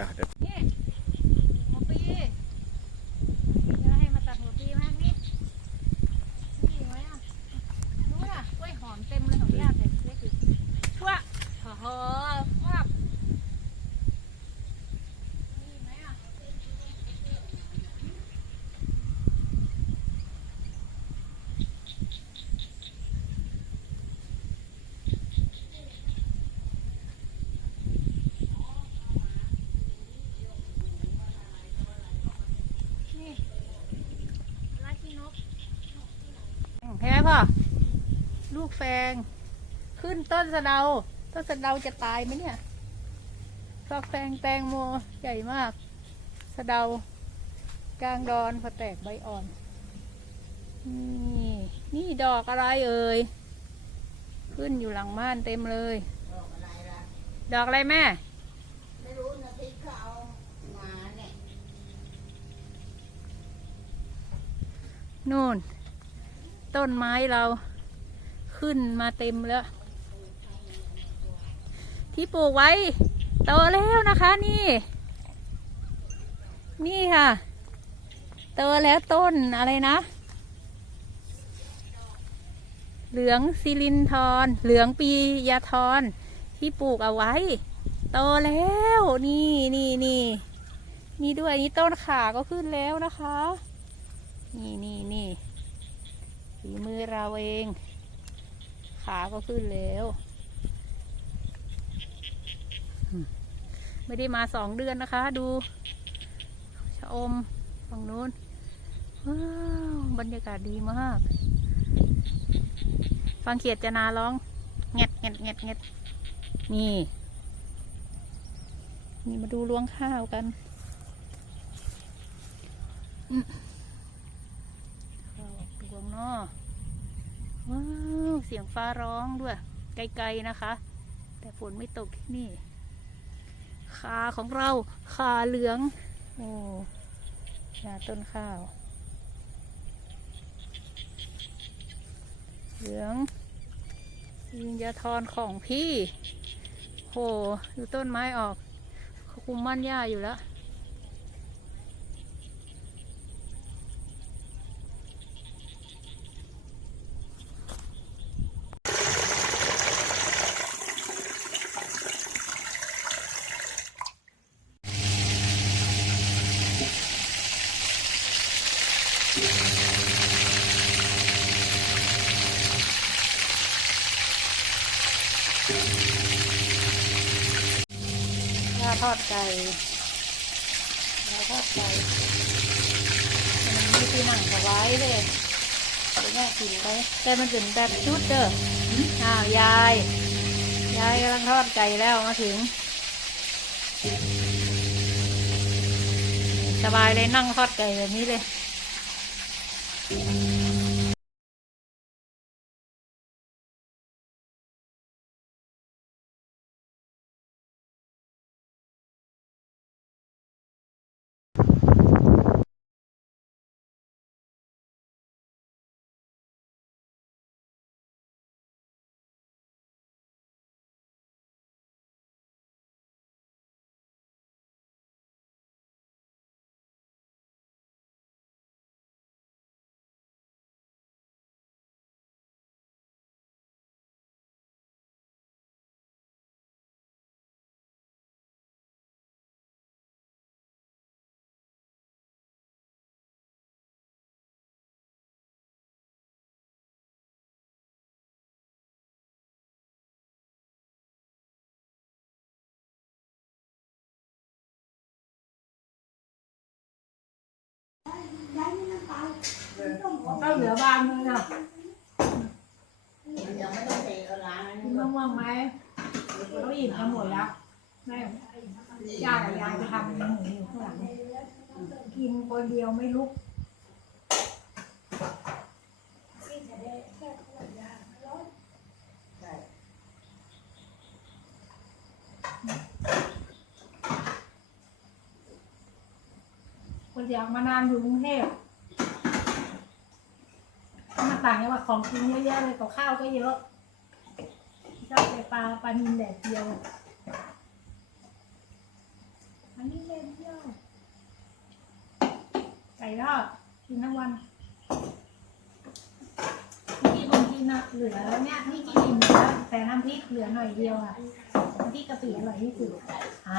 อะเดี๋ยวปีจะให้มาตัดหัวปีมากนี่นี่ไว้อะนู้นอะกล้วยหอมเต็มเลยของญาติเลยเล็กอยู่ชั่วโอ้โหว่าบนี่ไหมอะ นี่ราชินก เห็นไหมพ่อลูกแฟง ขึ้นต้นสะเดา ต้นสะเดาจะตายไหมเนี่ยฟักแฟงแตงโมใหญ่มาก สะเดากลางดอนพอแตกใบอ่อน นี่ นี่ดอกอะไรเอ่ย ขึ้นอยู่หลังบ้านเต็มเลย ดอกอะไรแม่ ไม่รู้นะที่เขาเอามาเนี่ย นู่น ต้นไม้เราขึ้นมาเต็มแล้ว ที่ปลูกไว้โตแล้วนะคะนี่ นี่ค่ะโตแล้วต้นอะไรนะ เหลืองซิลินทรเหลืองปียาทรที่ปลูกเอาไว้ โตแล้วนี่นี่นี่นี่ด้วยนี่ต้นขาก็ขึ้นแล้วนะคะ นี่นี่นี่ ฝีมือเราเอง ขาก็ขึ้นแล้ว ไม่ได้มาสองเดือนนะคะ ดูชะอมฝั่งนู้นว้าวบรรยากาศดีมาก ฟังเขียดจะนาร้องเงีดเงีดเงีดเงีดนี่ นี่มาดูรวงข้าวกันเข้าดวงนอว้าว เสียงฟ้าร้องด้วย ไกลๆนะคะ แต่ฝนไม่ตกที่นี่ ขาของเราขาเหลือง โอ้นาต้นข้าว เหลืองยิงยาทรของพี่ โหดูต้นไม้ออกคุมมั่นหญ้าอยู่แล้ว ย่าทอดไก่ย่าทอดไก่มันมีที่นั่งสบายเลยไปแม่กินไป แต่มันเป็นแบบชุดเด้ออ้าวยาย ยายกำลังทอดไก่แล้วมาถึง สบายเลยนั่งทอดไก่แบบนี้เลย ก็เหลือบางนึงอะมันยังไม่ได้เทกระลากินมะม่วงไหมเขาอิ่มกันหมดแล้วแม่ย่ากับยายจะทำหมูอยู่ข้างหลังกินคนเดียวไม่ลุกคนอยากมานานอยู่กรุงเทพ ต่างจังหว่าของกินเยอะแยะเลยกับข้าวก็เยอะชอบไปปลาปลานินแดดเดียวอันนี้เล่นเที่ยวไก่ทอดกินทั้งวันนี่คนกินนะเหลือเนี่ยนี่กินอิ่มแล้วแต่น้ำพริกเหลือหน่อยเดียวอะน้ำพริกกะปิอร่อยที่สุดอ่า